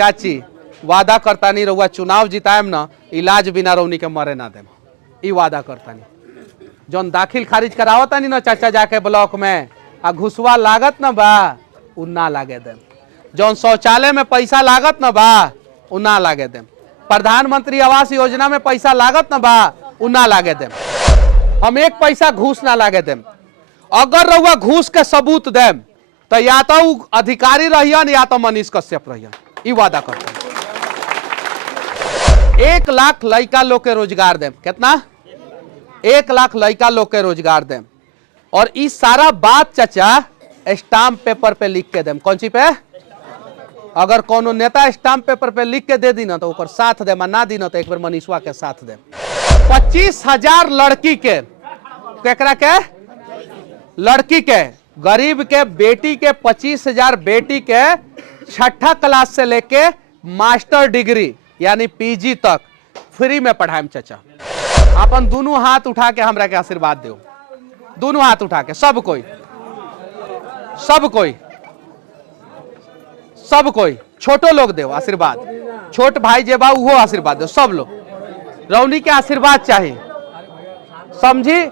चाची वादा करता नहीं रहुआ चुनाव जिताएम ना इलाज बिना रौनी के मरे ना देम, ई वादा करता नहीं। जौन दाखिल खारिज करावता नहीं ना चाचा जाके ब्लॉक में आ घुसवा लागत ना बा उ ना लागे देम, जौन शौचालय में पैसा लागत ना बा उ ना लागे देम, प्रधानमंत्री आवास योजना में पैसा लागत ना बा उ ना लागे देम, हम एक पैसा घूस ना लागे देम। अगर रहुआ घूस के सबूत देम तो या तो अधिकारी रहियन या तो मनीष कश्यप रहियन, ई वादा करते। 1 लाख लड़का लोग के रोजगार देम, कितना 1 लाख लड़का लोग के रोजगार देम। और इस सारा बात चाचा स्टाम्प पेपर पे लिख के देम, कौन सी पे? अगर कोनो नेता स्टाम्प पेपर पे लिख के दे दी ना तो ओकर साथ दे, ना दी ना तो एक बार मनीषवा के साथ दे। 25,000 लड़की के केकरा के लड़की के गरीब के बेटी के 25,000 बेटी के 6ठा क्लास से लेके मास्टर डिग्री यानी पीजी तक फ्री में पढ़ाएम चाचा। अपन दोनों हाथ उठा के हमरा के आशीर्वाद दो, दोनों हाथ उठा के सब कोई छोटो लोग दो आशीर्वाद, छोट भाई जे बा वो आशीर्वाद दो, सब लोग रौनी के आशीर्वाद चाहिए, समझी?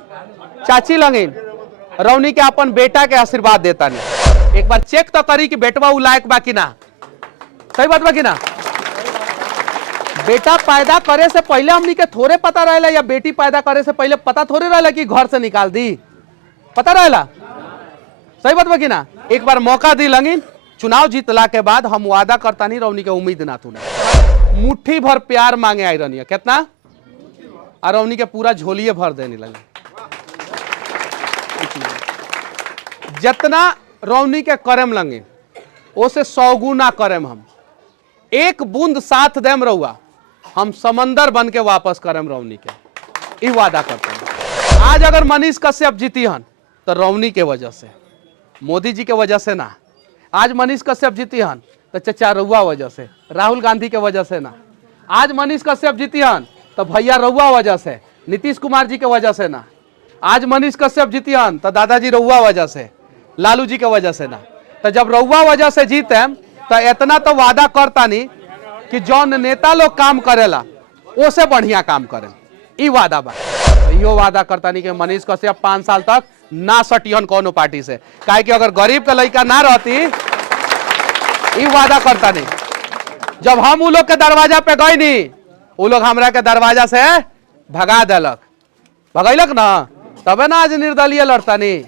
चाची लंगिन रौनी के अपन बेटा के आशीर्वाद देता नहीं, एक बार चेक तो करी कि बेटवा उ लायक बा कि ना, सही बात बा कि ना? बेटा पैदा करे से पहले हमनी के थोड़े पता रहेला या बेटी पैदा करे से पहले पता थोड़े रहेला कि घर से निकाल दी, पता रहेला, सही बात बा कि ना? एक बार मौका दी लंगिन, चुनाव जीतला के बाद हम वादा करता नहीं रौनी के उम्मीद ना तूने मुट्ठी भर प्यार मांगे आई रहनी है, कितना? और रौनी के पूरा झोलिए भर देने लगे। जितना रौनी के करम लंगे ओसे 100 गुना करम हम, एक बूंद साथ देम रहुआ हम समंदर बन के वापस करम रौनी के, ई वादा करते हैं। आज अगर मनीष कश्यप जीती हन तो रौनी के वजह से, मोदी जी के वजह से ना। आज मनीष कश्यप जीती हन तो चचा रहुआ वजह से, राहुल गांधी के वजह से ना। आज मनीष कश्यप जीती हन तो भैया रहुआ वजह से, नीतीश कुमार जी के वजह से ना। आज मनीष कश्यप जीती हन तो दादाजी रहुआ वजह से, लालू जी के वजह से ना। तो जब रहुआ वजह से जीते तो इतना तो वादा करता नहीं कि जौन नेता लोग काम करेला ओसे बढ़िया काम करे, ई वादा बा। यो वादा करता नहीं कि मनीष कश्यप 5 साल तक ना सटियन कोनो पार्टी से, काहे कि अगर गरीब के लड़का ना रहती, ई वादा करता नहीं। जब हम उ लोग के दरवाजा पे गए नहीं, उ लोग हमरा के दरवाजा से भगा देलक, भगैलक ना, तबे ना आज निर्दलीय लड़ता नहीं।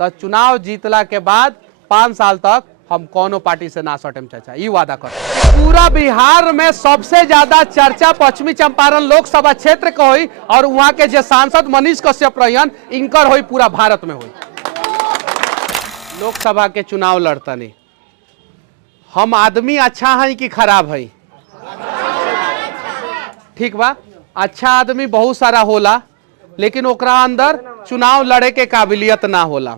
तो चुनाव जीतला के बाद 5 साल तक हम कोनो पार्टी से ना सटेम चाचा, ये वादा कर। पूरा बिहार में सबसे ज्यादा चर्चा पश्चिमी चंपारण लोकसभा क्षेत्र के हुई और वहां के जो सांसद मनीष कश्यप रहियन इनकर हुई, पूरा भारत में हुई। लोकसभा के चुनाव लड़ता नहीं, हम आदमी अच्छा है कि खराब है? ठीक बा, अच्छा आदमी बहुत सारा होला लेकिन ओकरा अंदर चुनाव लड़े के काबिलियत ना होला।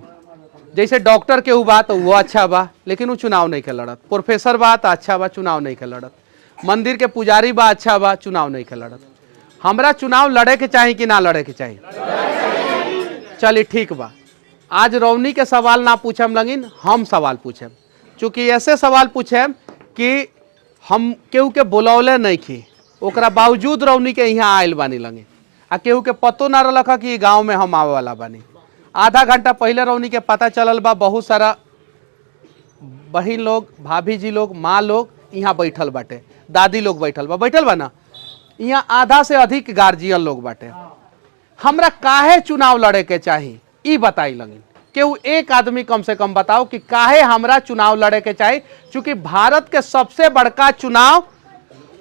जैसे डॉक्टर के बा तो वो अच्छा बा लेकिन वो चुनाव नहीं के लड़त, प्रोफेसर बा तो अच्छा बा, चुनाव नहीं के लड़त, मंदिर के पुजारी बा अच्छा बा, चुनाव नहीं के लड़त। हमरा चुनाव लड़े के चाहिए कि ना लड़े के चाहिए? चलिए ठीक बा, आज रौनी के सवाल ना पूछम लगिन, हम सवाल पूछेम। चूंकि ऐसे सवाल पूछेम कि हम केहू के बुलौले नहीं की, ओकरा बावजूद रौनी के यहाँ आयल बानी लगे, आ केहू के पतो ना रलक कि गांव में हम आवे वाला बानी। आधा घंटा पहले रौनी के पता चलल बा, बहुत सारा बहन लोग, भाभी जी लोग, माँ लोग यहाँ बैठल बाटे, दादी लोग बैठल बा ना, यहाँ आधा से अधिक गार्जियन लोग बाटे। हमरा काहे चुनाव लड़े के चाहिए ई बताई लगिन, केहू एक आदमी कम से कम बताओ कि काहे हमरा चुनाव लड़े के चाहिए। चूंकि भारत के सबसे बड़का चुनाव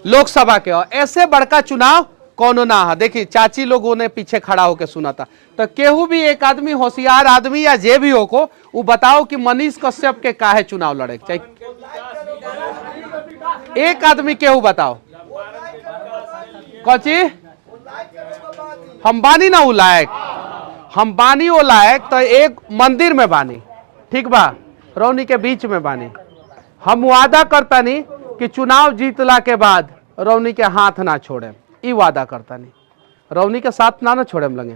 लोकसभा के, ऐसे बड़का चुनाव कौनो ना है। देखिए चाची लोगों ने पीछे खड़ा होकर सुना था, तो केहू भी एक आदमी, होशियार आदमी या जे भी हो को, वो बताओ कि मनीष कश्यप के काहे चुनाव लड़े के चाहिए। एक आदमी केहू बताओ, कौची? हम बानी ना वो लायक, हम बानी वो लायक तो एक मंदिर में बानी, ठीक बा, रौनी के बीच में बानी। हम वादा करता नहीं कि चुनाव जीतला के बाद रौनी के हाथ ना छोड़े, ई वादा करता नहीं, रौनी के साथ ना छोड़े लगे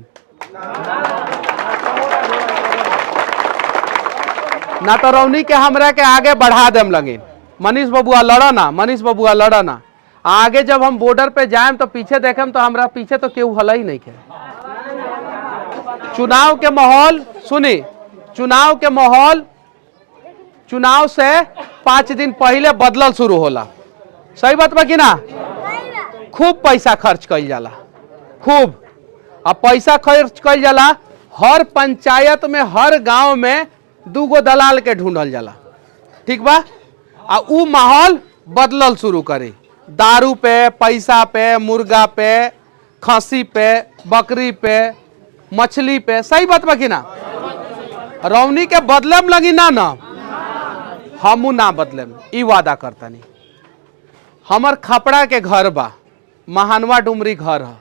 ना, तो रौनी के हमरा के आगे बढ़ा देम लगे। मनीष बबुआ लड़ा ना, मनीष बबुआ लड़ा ना। आगे जब हम बॉर्डर पे जाएं तो पीछे देखें तो हमरा पीछे तो केहू हल ही नहीं है। चुनाव के माहौल सुनी, चुनाव के माहौल चुनाव से 5 दिन पहले बदलल शुरू होला। सही बात बा कि ना? खूब पैसा खर्च कइल जाला, खूब। अब पैसा खर्च कइल जाला, हर पंचायत में हर गांव में 2 गो दलाल के ढूंढल जाला, ठीक बा। आ उ माहौल बदलल शुरू करे, दारू पे, पैसा पे, मुर्गा पे, खसी पे, बकरी पे, मछली पे। सही बात बा कि ना? रौनी के बदले में लगी ना ना, हमू ना बदले में, ई वादा करता नहीं। हमर खपड़ा के घर बा, महानवा डुमरी घर है।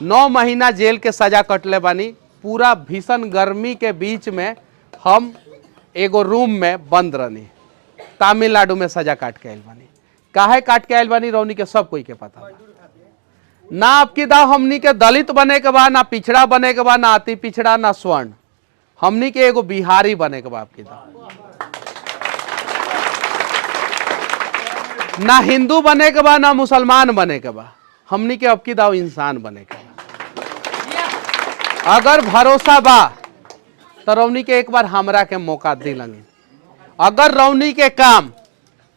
9 महीना जेल के सजा कटले बानी। पूरा भीषण गर्मी के बीच में हम एगो रूम में बंद रहनी। तमिलनाडु में सजा काट के आयल बानी। काहे काट के आयल बानी रौनी के सब कोई के पता बा। ना आपकी दाव हमनी के दलित बने के बा, ना पिछड़ा बने के बा, ना अति पिछड़ा, ना स्वर्ण। हमनी के एगो बिहारी बने के बा आपकी दाव। ना हिंदू बने के बा, ना मुसलमान बने के बा। हमनी के आपकी दाव इंसान बने के बा। अगर भरोसा बा तो रौनी के एक बार हमरा के मौका दिलंगे। अगर रौनी के काम,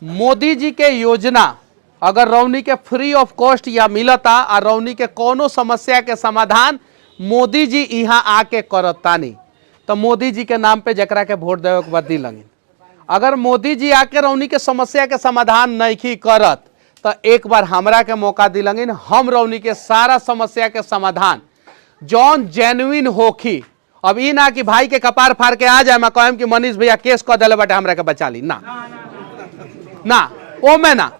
मोदी जी के योजना अगर रौनी के फ्री ऑफ कॉस्ट या मिलता और रौनी के कोनो समस्या के समाधान मोदी जी यहाँ आके करतानी, तो मोदी जी के नाम पे जकरा के वोट देवे के बाद दिलंगे। अगर मोदी जी आके रौनी के समस्या के समाधान नहीं करत तो एक बार हमरा के मौका दिलंगे। हम रौनी के सारा समस्या के समाधान जौन जेन्युइन होखी। अब ई ना कि भाई के कपार फाड़ के आ जाए मैं कहम कि मनीष भैया केस कर दिले बाटे हमरा के बचा ली, ना ना, ओ में ना।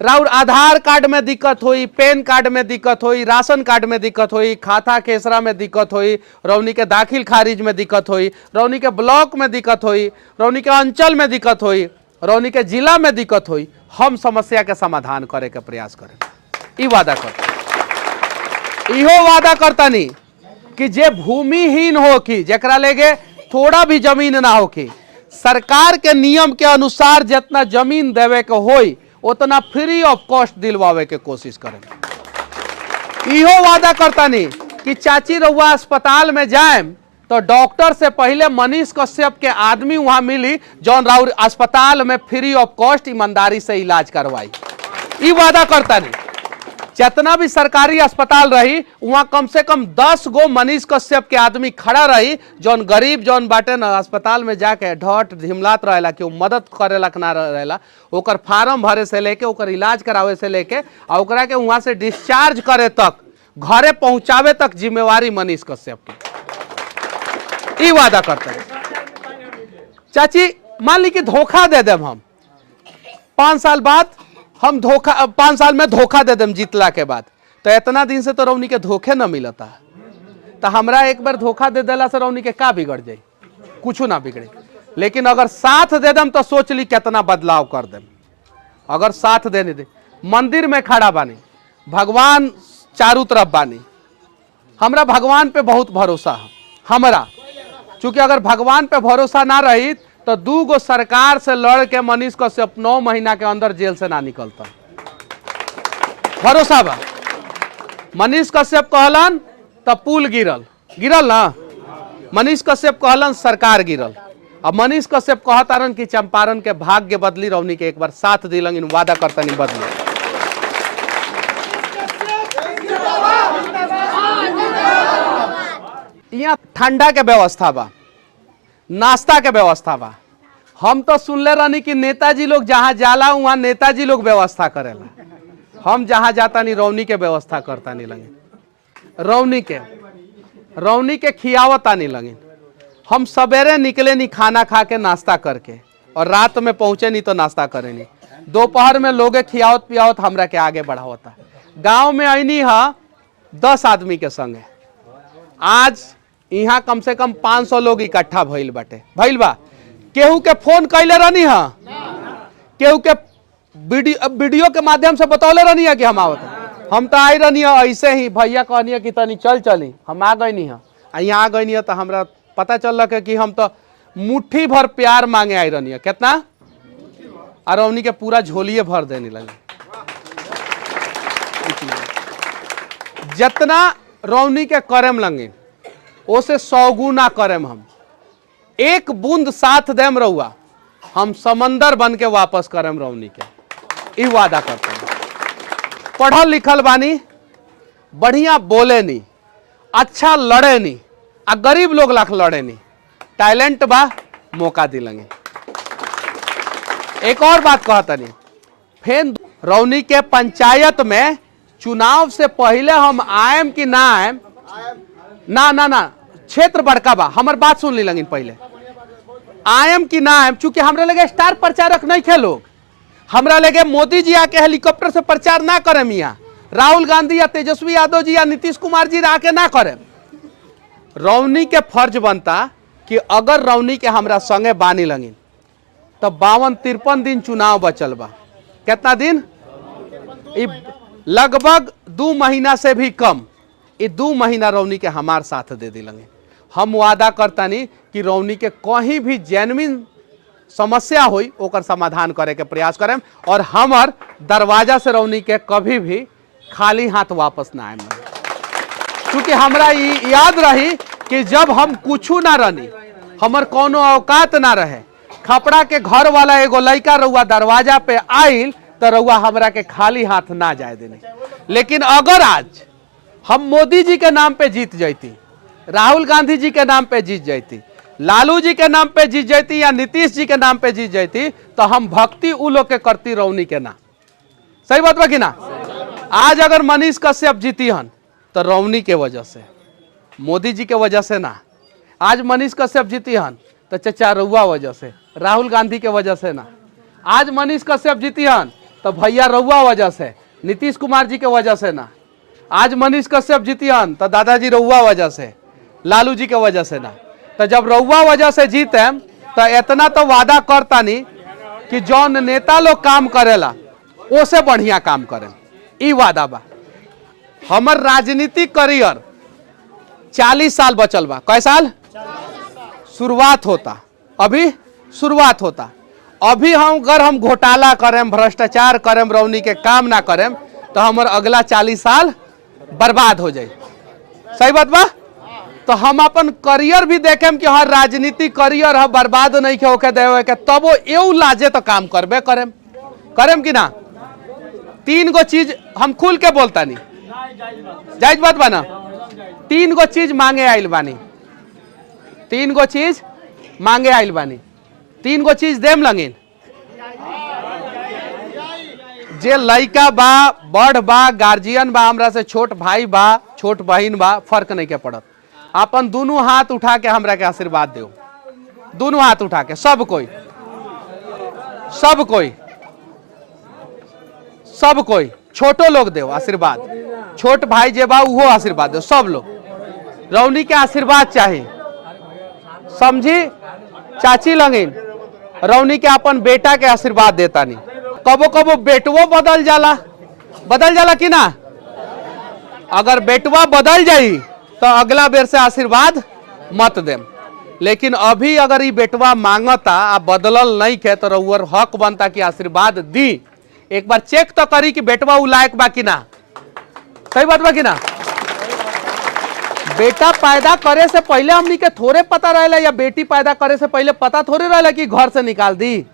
राउर आधार कार्ड में दिक्कत हुई, पैन कार्ड में दिक्कत हुई, राशन कार्ड में दिक्कत हुई, खाता खेसरा में दिक्कत हुई, रौनी के दाखिल खारिज में दिक्कत हुई, रौनी के ब्लॉक में दिक्कत हुई, रौनी के अंचल में दिक्कत हुई, रौनी के जिला में दिक्कत हुई, हम समस्या के समाधान करे के प्रयास करें। ई वादा कर, इहो वादा करतानी कि जे भूमिहीन हो की, जकरा लेगे थोड़ा भी जमीन ना हो की, सरकार के नियम के अनुसार जितना जमीन देवे के होई उतना फ्री ऑफ कॉस्ट दिलवावे के कोशिश करें। इहो वादा करतानी कि चाची रउआ अस्पताल में जाए तो डॉक्टर से पहले मनीष कश्यप के आदमी वहां मिली जौन राउर अस्पताल में फ्री ऑफ कॉस्ट ईमानदारी से इलाज करवाई। ई वादा करतानी जितना भी सरकारी अस्पताल रही वहां कम से कम 10 गो मनीष कश्यप के आदमी खड़ा रही, जौन गरीब जौन बाटे न अस्पताल में जाके ढट झिमलात रहेला कि मदद करेला ना रहेला, ओकर फार्म भरे से लेके ओकर इलाज करावे से लेके आ ओकरा के वहां से डिस्चार्ज करे तक, घरे पहुंचावे तक जिम्मेवारी मनीष कश्यप की। ई वादा करते हैं। चाची मान ली कि धोखा दे देम हम 5 साल बाद, हम धोखा 5 साल में धोखा दे देम जीतला के बाद, तो इतना दिन से तो रौनी के धोखे न मिलता। तो हमरा एक बार धोखा दे देला से रौनी के का बिगड़ जाए? कुछ ना बिगड़े। लेकिन अगर साथ दे देम तो सोच ली कितना बदलाव कर देम। अगर साथ देने दे, मंदिर में खड़ा बानी, भगवान चारों तरफ बानी, हमरा भगवान पे बहुत भरोसा है हमरा। चूंकि अगर भगवान पे भरोसा ना रही तो 2 गो सरकार से लड़ के मनीष कश्यप 9 महीना के अंदर जेल से ना निकलता। भरोसा बा। मनीष कश्यप कहलन तो पुल गिरल, गिरल ना। मनीष कश्यप कहलन सरकार गिरल। अब मनीष कश्यप कहतारन कि चंपारण के भाग्य बदली, रौनी के एक बार साथ दिलंग, इन वादा करतनी बदली। यहाँ ठंडा के व्यवस्था बा, नाश्ता के व्यवस्था बा। हम तो सुनले रहनी कि नेताजी लोग जहां जाला वहां नेताजी लोग व्यवस्था करेला। हम जहां जाता नहीं रौनी के व्यवस्था करता नहीं लगे। रौनी के खियावता नहीं लगे। हम सवेरे निकले नहीं खाना खा के नाश्ता करके, और रात में पहुंचे नहीं तो नाश्ता करे नहीं। दोपहर में लोगे खियावत पियावत हमरा के आगे बढ़ावता। गांव में आईनी है 10 आदमी के संगे, आज यहाँ कम से कम 500 लोग इकट्ठा भइल बाटे। भइल बा। केहू के फोन कैले रहनी है, केहू के वीडियो के माध्यम से बतौले रहनी है कि हम आवत। हम तो आई रहनी है ऐसे ही, भैया कहनी है कि तनी चली, हम आ गई नहीं है। यहाँ आ गई नहीं है तो हमरा पता चल कि हम तो मुट्ठी भर प्यार मांगे आई रहनी है। कितना? और रौनी के पूरा झोलिए भर देने लगे। जितना रौनी के करम लगे ओसे 100 गुना करम हम। एक बूंद साथ देम रहुआ हम समंदर बन के वापस करम रौनी के, ई वादा करते हैं। पढ़ल लिखल बानी, बढ़िया बोले नी, अच्छा लड़े नी, आ गरीब लोग लाख लड़े नी, टैलेंट बा, मौका दिलेंगे। एक और बात कहता नहीं, फिर रौनी के पंचायत में चुनाव से पहले हम आएम कि ना आएम, ना ना ना क्षेत्र बड़का बा, हमार बात सुन ली लगिन पहले, आएम कि ना आएम, चूंकि हमरा लगे स्टार प्रचारक नहीं थे लोग, हमरा लगे मोदी जी आके हेलीकॉप्टर से प्रचार ना करे, मियाँ राहुल गांधी या तेजस्वी यादव जी या नीतीश कुमार जी आके ना करे। रौनी के फर्ज बनता कि अगर रौनी के हमरा संगे बानी लगिन तो 52-53 दिन चुनाव बचल बा। कितना दिन? लगभग 2 महीना से भी कम। ये 2 महीना रौनी के हमार साथ दे दिलेंगे। हम वादा करता नहीं कि रौनी के कहीं भी जेन्युइन समस्या हुई ओकर समाधान करे के प्रयास करें, और हमार दरवाजा से रौनी के कभी भी खाली हाथ वापस ना आए। क्योंकि हमरा याद रही कि जब हम कुछ ना रहनी, हमर कोनो औकात ना रहे, खपड़ा के घर वाला एगो लड़का रउआ दरवाजा पे आइल तो रउआ हमरा के खाली हाथ ना जाए देने। लेकिन अगर आज हम मोदी जी के नाम पे जीत जाती, राहुल गांधी जी के नाम पे जीत जाती, लालू जी के नाम पे जीत जाती या नीतीश जी के नाम पे जीत जाती, तो हम भक्ति उ लोग के करती, रौनी के ना। सही बात बा कि ना? आज अगर मनीष कश्यप जीती हन तो रौनी के वजह से, मोदी जी के वजह से ना। आज मनीष कश्यप जीती हन तो चचा रउआ वजह से, राहुल गांधी के वजह से ना। आज मनीष कश्यप जीती हन तो भैया रउआ वजह से, नीतीश कुमार जी के वजह से ना। आज मनीष कश्यप जीती हन तो दादाजी रउआ वजह से, लालू जी के वजह से ना। तो जब रउआ वजह से जीते तो इतना तो वादा करता नहीं कि जौन नेता लोग काम करेला ओसे बढ़िया काम करें, ई वादा बा। हमर राजनीतिक करियर 40 साल बचल बा। कै साल? शुरुआत होता, अभी शुरुआत होता। अभी अगर हम घोटाला करें, भ्रष्टाचार करें, रौनी के काम ना करें तो हमार अगला 40 साल बर्बाद हो जाए। सही बात बा? तो हम अपन करियर भी देखें कि हर राजनीतिक करियर हम बर्बाद नहीं के होके देवे के, तब वो एऊ लाजे तो काम करबे करें कि ना। 3 गो चीज हम खुल के बोलता नहीं, जायज बात बा ना। 3 गो चीज मांगे आइल बानी, 3 गो चीज मांगे आइल बानी, 3 गो चीज देम लगिन। जे लइका बा, बड़ बा, गार्जियन बा, हमरा से छोट भाई बा, छोट बहन बा, फर्क नहीं के पड़त। अपन दोनों हाथ उठा के हमरा के आशीर्वाद दो, दोनों हाथ उठा के, सब कोई, सब कोई, सब कोई, छोटो लोग दो आशीर्वाद, छोट भाई जे बा उहो आशीर्वाद दो, सब लोग रौनी के आशीर्वाद चाहिए। समझी? चाची लगिन रौनी के अपन बेटा के आशीर्वाद देता नहीं। कबो कबो बेटवो बदल जाला कि ना। अगर बेटवा बदल जाई तो अगला बेर से आशीर्वाद मत देम। लेकिन अभी अगर ये बेटवा मांगता आ बदलल नहीं के तो रउअर हक बनता कि आशीर्वाद दी। एक बार चेक तो करी कि बेटवा उ लायक बा कि ना। सही बात बा कि ना? बेटा पैदा करे से पहले हमनी के थोड़े पता रहेला, या बेटी पैदा करे से पहले पता थोड़े रहेला कि घर से निकाल दी,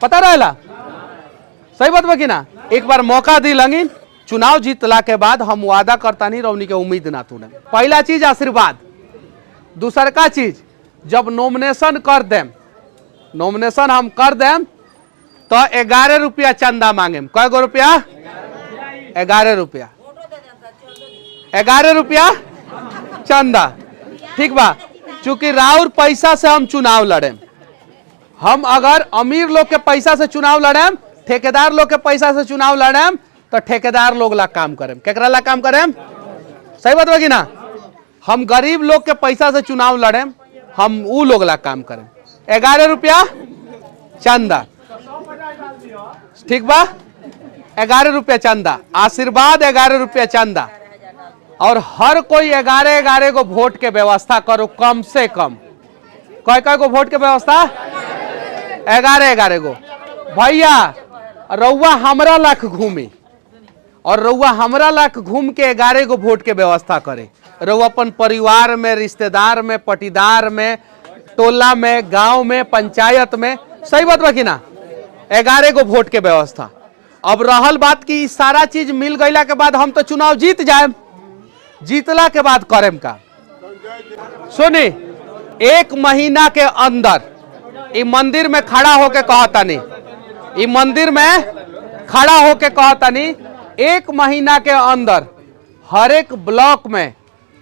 पता रहेला। सही बात बा कि ना? एक बार मौका दी लगिन, चुनाव जीतला के बाद हम वादा करता नहीं रौनी के उम्मीद ना तूने। पहला चीज आशीर्वाद। दूसर का चीज, जब नॉमिनेशन कर देम, नॉमिनेशन हम कर देम तो 11 रुपया चंदा मांगे। कै गो रुपया? 11 रुपया, 11 रुपया चंदा। ठीक बा? चूंकि राउर पैसा से हम चुनाव लड़े, हम अगर अमीर लोग के पैसा से चुनाव लड़े, ठेकेदार लोग के पैसा से चुनाव लड़े, तो ठेकेदार लोग ला काम करें, केकरा ला काम करें। सही बात होगी ना? हम गरीब लोग के पैसा से चुनाव लड़े, हम उ लोग ला काम करें। 11 रुपया चंदा, ठीक बा? 11 रुपया चंदा, आशीर्वाद 11 रुपया चंदा। और हर कोई 11-11 गो वोट के व्यवस्था करो, कम से कम। कै गो वोट के व्यवस्था? 11-11 गो। भैया रउआ हमरा लाख घूमी और रउआ हमरा लाख घूम के 11 गो वोट के व्यवस्था करे। रउआ अपन परिवार में, रिश्तेदार में, पटीदार में, टोला में, गांव में, पंचायत में, सही बात बा कि ना, 11 गो वोट के व्यवस्था। अब रहल बात की सारा चीज मिल गईला के बाद हम तो चुनाव जीत जाए, जीतला के बाद करेम का। सुनी, 1 महीना के अंदर ई मंदिर में खड़ा होके कहतानी, ई मंदिर में खड़ा होके कहतानी 1 महीना के अंदर हर एक ब्लॉक में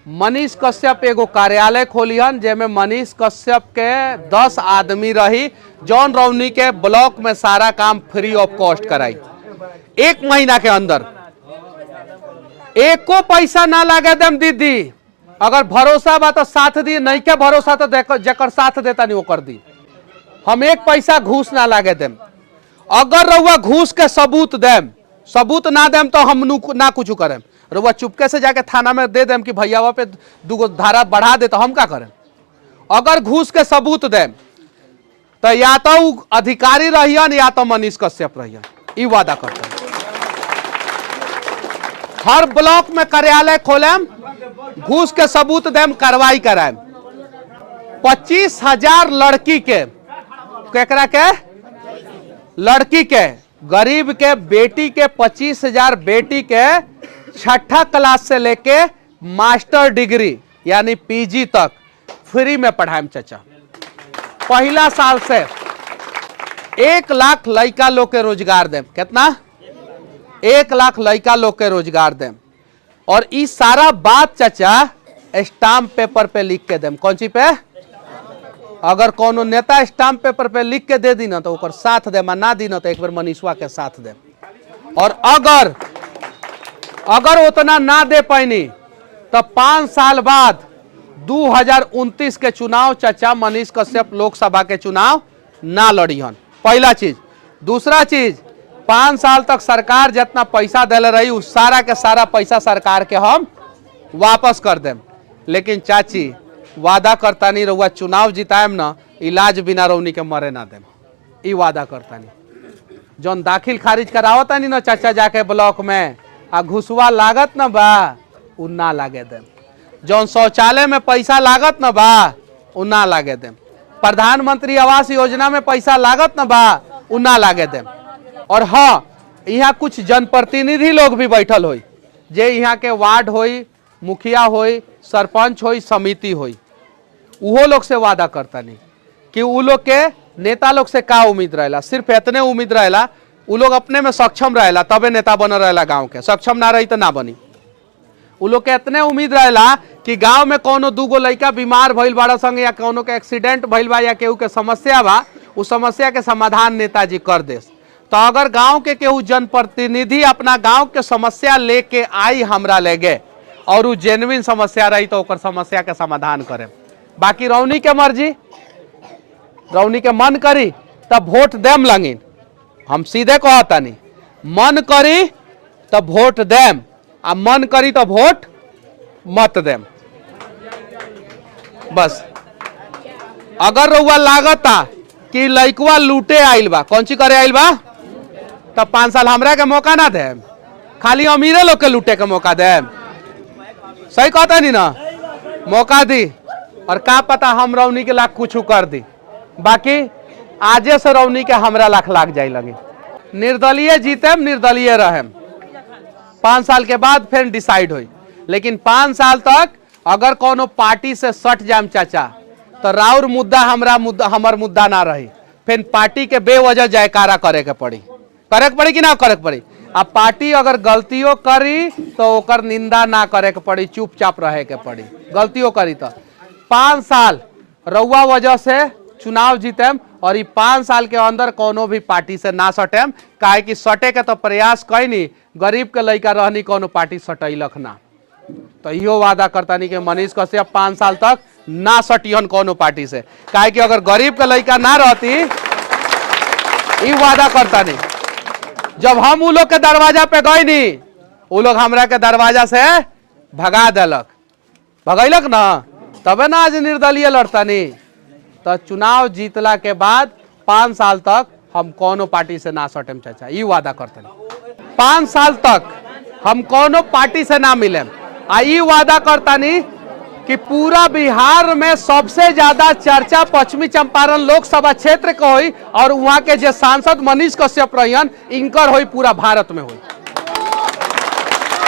मनीष कश्यप एगो कार्यालय खोलिहन, जेमे मनीष कश्यप के 10 आदमी रही, जौन रौनी के ब्लॉक में सारा काम फ्री ऑफ कॉस्ट कराई। 1 महीना के अंदर एको पैसा ना लागे देम दीदी। अगर भरोसा बा तो साथ दी, नहीं के भरोसा तो जकर साथ देता नहीं वो कर दी। हम 1 पैसा घूस ना लागे देम। अगर रउआ घूस के सबूत देम, सबूत ना देम तो हम ना कुछ करें। रउआ चुपके से जाके थाना में दे देम कि भैया पे 2 धारा बढ़ा दे, तो हम का करें। अगर घूस के सबूत देम तो या तो अधिकारी रहियन या तो मनीष कश्यप रहियन, ई वादा करते हैं। हर ब्लॉक में कार्यालय खोलेम, घूस के सबूत देम, कार्रवाई कराएम। 25,000 लड़की के, केकरा के, लड़की के, गरीब के बेटी के 25,000 बेटी के 6ठा क्लास से लेके मास्टर डिग्री यानी पीजी तक फ्री में पढ़ाएम चाचा। पहला साल से 1 लाख लड़का लोग के रोजगार देम। कितना? 1 लाख लड़का लोग के रोजगार देम। और ई सारा बात चाचा स्टाम्प पेपर पे लिख के देम। कौन सी पे? अगर कोनो नेता स्टाम्प पेपर पे लिख के दे दी ना तो ओकर साथ दे, ना दी ना तो एक बार मनीषवा के साथ दे। और अगर उतना ना दे पाइनी तो 5 साल बाद 2029 के चुनाव चाचा मनीष कश्यप लोकसभा के चुनाव ना लड़ीहन। पहला चीज। दूसरा चीज, 5 साल तक सरकार जितना पैसा देले रही उस सारा के सारा पैसा सरकार के हम वापस कर देम। लेकिन चाची वादा करता नहीं, रहुआ चुनाव जिताएम ना, इलाज बिना रौनी के मरे ना देम। ई वादा करता नहीं। जौन दाखिल खारिज करावता नहीं ना चाचा जाके ब्लॉक में, आ घुसवा लागत ना बा उ ना लागे देम। जौन शौचालय में पैसा लागत ना बा उ ना लागे देम। प्रधानमंत्री आवास योजना में पैसा लागत ना बा उ ना लागे देम। और हाँ, यहाँ कुछ जनप्रतिनिधि लोग भी बैठल होई, जे यहाँ के वार्ड होई, मुखिया होई, सरपंच होई, समिति होई, उहो लोग से वादा करता नहीं कि उ लोग के नेता लोग से का उम्मीद रहेला। सिर्फ इतने उम्मीद रहेला उ लोग अपने में सक्षम रहेला तबे नेता बन रहेला। गांव के सक्षम ना रही तो ना बनी। उ लोग के इतने उम्मीद रहेला कि गांव में कोनो 2 गो लड़का बीमार भइल बाड़ा संग, या कोनो के एक्सीडेंट भइल बा, या केहू के समस्या बा, उस समस्या के समाधान नेताजी कर देस। तो अगर गांव के केहू जनप्रतिनिधि अपना गांव के समस्या लेके आई हमरा लेगे और उ जेन्युइन समस्या रही तो ओकर समस्या के समाधान करे। बाकी रौनी के मर्जी, रौनी के मन करी तब वोट देम लगिन। हम सीधे कहता नहीं, मन करी तब वोट देम, आ मन करी तब वोट मत देम। बस अगर रउआ लागता कि लइकवा लूटे आइल बा, कौन ची करे आइल बा, तब 5 साल हमरा के मौका ना देम, खाली अमीरे लोग के लूटे के मौका देम। सही कहता नहीं ना, मौका दी और का पता हम रौनी के लाख कुछ कर दी। बाकी आजे से रौनी के हमरा लाख लाग जाए लगे। निर्दलीय जीतेम, निर्दलीय रहेम, 5 साल के बाद फिर डिसाइड होई। लेकिन 5 साल तक अगर कोनो पार्टी से सट जाम चाचा तो राउर मुद्दा हमरा मुद्दा, हमर मुद्दा ना रही। फिर पार्टी के बेवजह जयकारा करे के पड़ी, करे के पड़ी कि ना करे के पड़ी। अब पार्टी अगर गलतियों करी तो ओकर निंदा ना करे के पड़ी, चुपचाप रहे के पड़ी। गलतियों करी तो 5 साल रउआ वजह से चुनाव जीतेम, और ये 5 साल के अंदर कोनो भी पार्टी से ना सटेम। काहे कि सटे के तो प्रयास कैनी, गरीब के लइका रहनी कोनो पार्टी सटैलक ना। तो इहो वादा करता नहीं कि मनीष कश्यप 5 साल तक ना सटियन कोनो पार्टी से। काहे कि अगर गरीब के लइका ना रहती, ये वादा करता नहीं। जब हम उ लोग के दरवाजा पे गए नी, उ लोग हमरा के दरवाजा से भगा देलक, भगैलक ना, तबे ना आज निर्दलीय लड़ता नहीं। तो चुनाव जीतला के बाद 5 साल तक हम कोनो पार्टी से ना सटेम चाचा, ये वादा करते 5 साल तक हम कोनो पार्टी से ना मिले। ये वादा करता नहीं कि पूरा बिहार में सबसे ज्यादा चर्चा पश्चिमी चंपारण लोकसभा क्षेत्र के हुई और वहां के जो सांसद मनीष कश्यप रहियन इनकर हुई पूरा भारत में हुई।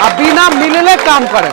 अब बिना मिलले काम करें।